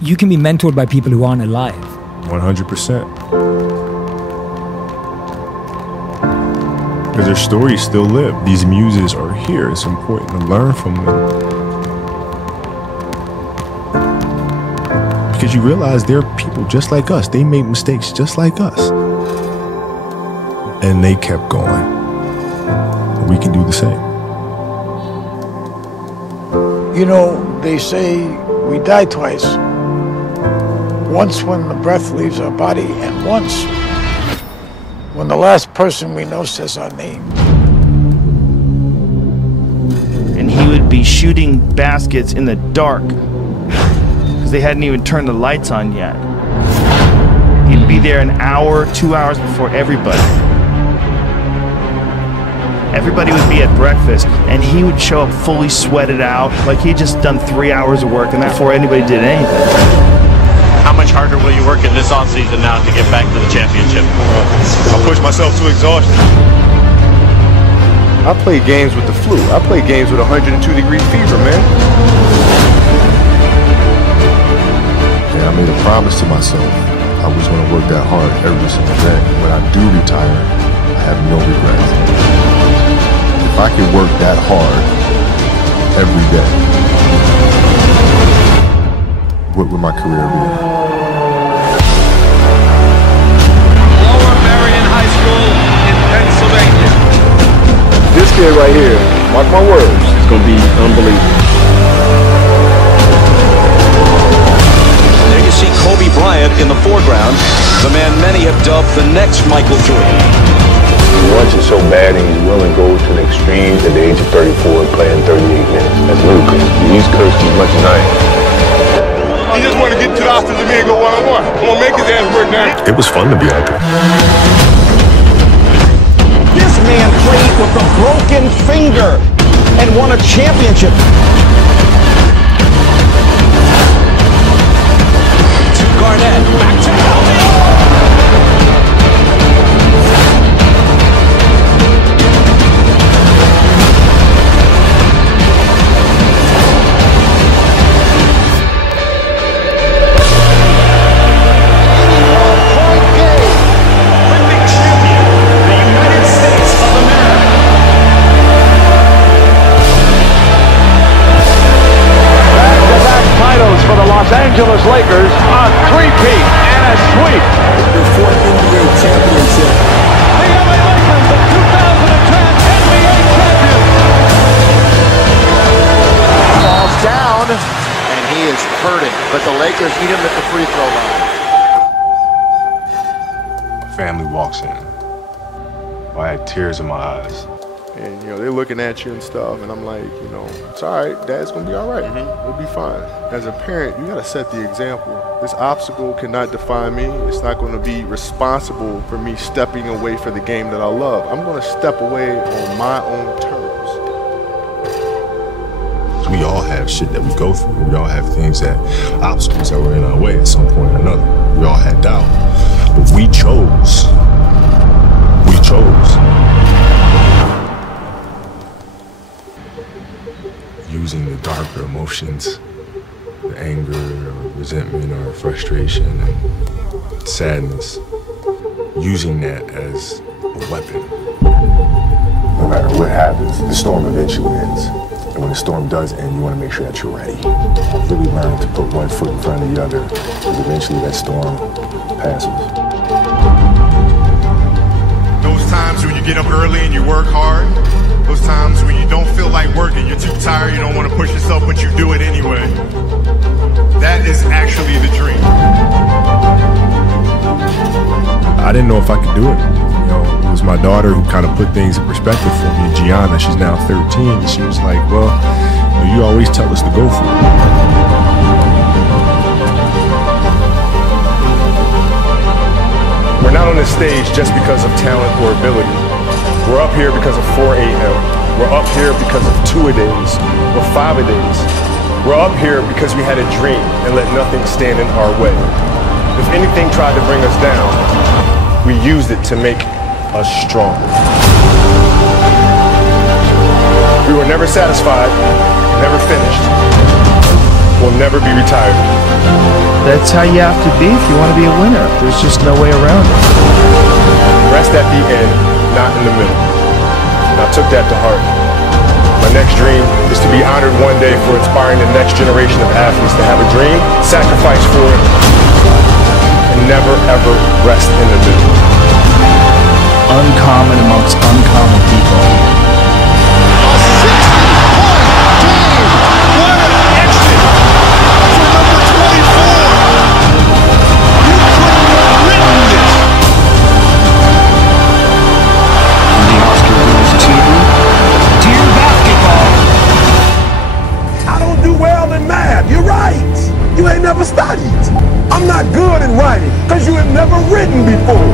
You can be mentored by people who aren't alive. 100%. Because their stories still live. These muses are here. It's important to learn from them. Because you realize they're people just like us. They make mistakes just like us. And they kept going. We can do the same. You know, they say we die twice. Once when the breath leaves our body, and once when the last person we know says our name. And he would be shooting baskets in the dark because they hadn't even turned the lights on yet. He'd be there an hour, 2 hours before everybody. Everybody would be at breakfast, and he would show up fully sweated out, like he'd just done 3 hours of work, and that before anybody did anything. How much harder will you work in this offseason now to get back to the championship? I'll push myself to exhaustion. I play games with the flu. I play games with 102-degree fever, man. Yeah, I made a promise to myself. I was going to work that hard every single day. When I do retire, I have no regrets. If I can work that hard every day, what would my career be? Lower Marion High School in Pennsylvania. This kid right here, mark my words, is going to be unbelievable. There you see Kobe Bryant in the foreground, the man many have dubbed the next Michael Jordan. He wants it so bad and he's willing to go to the extremes at the age of 34 playing 38 minutes. That's ludicrous. He's cursed as much as I am. He just want to get to the office and me and go one-on-one. I'm going to make his ass work now. It was fun to be out there. This man played with a broken finger and won a championship. To Garnett, back to Elvin. Los Angeles Lakers on three-peat and a sweep. The fourth NBA championship. The LA Lakers, the 2010 NBA champions. Falls down, and he is hurting. But the Lakers eat him at the free throw line. Family walks in. I had tears in my eyes. And, you know, they're looking at you and stuff, and I'm like, you know, it's all right. Dad's going to be all right. We'll be fine. As a parent, you got to set the example. This obstacle cannot define me. It's not going to be responsible for me stepping away for the game that I love. I'm going to step away on my own terms. We all have shit that we go through. We all have things obstacles that were in our way at some point or another. We all had doubt. But we chose. We chose. Using the darker emotions, the anger, or resentment, or frustration, and sadness, using that as a weapon. No matter what happens, the storm eventually ends. And when the storm does end, you want to make sure that you're ready. Really learn to put one foot in front of the other, because eventually that storm passes. Those times when you get up early and you work hard, those times when you don't feel like working, you're too tired, you don't want to push yourself, but you do it anyway. That is actually the dream. I didn't know if I could do it. You know, it was my daughter who kind of put things in perspective for me. Gianna, she's now 13, and she was like, well, you always tell us to go for it. We're not on this stage just because of talent or ability. We're up here because of 4 a.m. We're up here because of 2-a-days or 5-a-days. We're up here because we had a dream and let nothing stand in our way. If anything tried to bring us down, we used it to make us stronger. We were never satisfied, never finished. We'll never be retired. That's how you have to be if you want to be a winner. There's just no way around it. Rest at the end, not in the middle. And I took that to heart. My next dream is to be honored one day for inspiring the next generation of athletes to have a dream, sacrifice for it, and never ever rest in the middle. Uncommon amongst uncommon people. A 60-point game! What an exit for number 24! You couldn't have written this! And the Oscar goes to Dear Basketball. I don't do well in math. You're right. You ain't never studied. I'm not good in writing because you have never written before.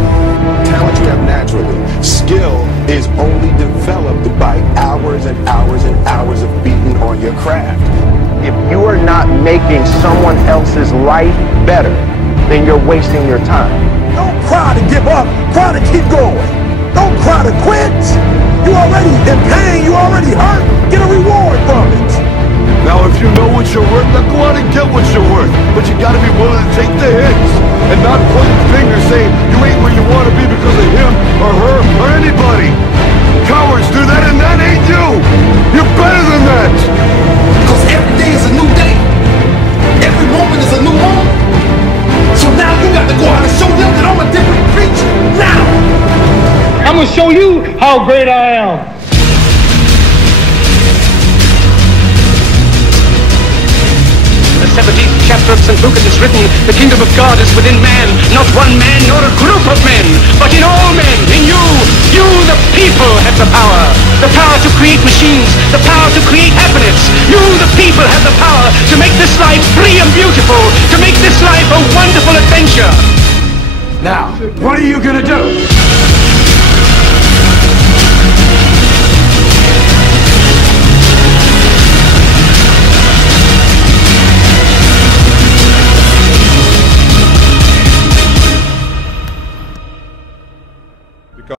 Talent you have naturally. Skill is only developed by hours and hours and hours of beating on your craft. If you are not making someone else's life better, then you're wasting your time. Don't cry to give up. Cry to keep going. Don't cry to quit. You already in pain. You already hurt. Get a reward from it. Now if you know what you're worth, now go out and get what you're worth. But you gotta be willing to take the hits and not point the finger saying you ain't where you want to be because of him or her or anybody. Cowards do that and that ain't you. You're better than that. Because every day is a new day. Every moment is a new moment. So now you got to go out and show them that I'm a different creature. Now! I'm gonna show you how great I am. The 17th chapter of St. Luke it is written, the kingdom of God is within man, not one man nor a group of men, but in all men, in you. You, the people, have the power to create machines, the power to create happiness. You, the people, have the power to make this life free and beautiful, to make this life a wonderful adventure. Now, what are you gonna do?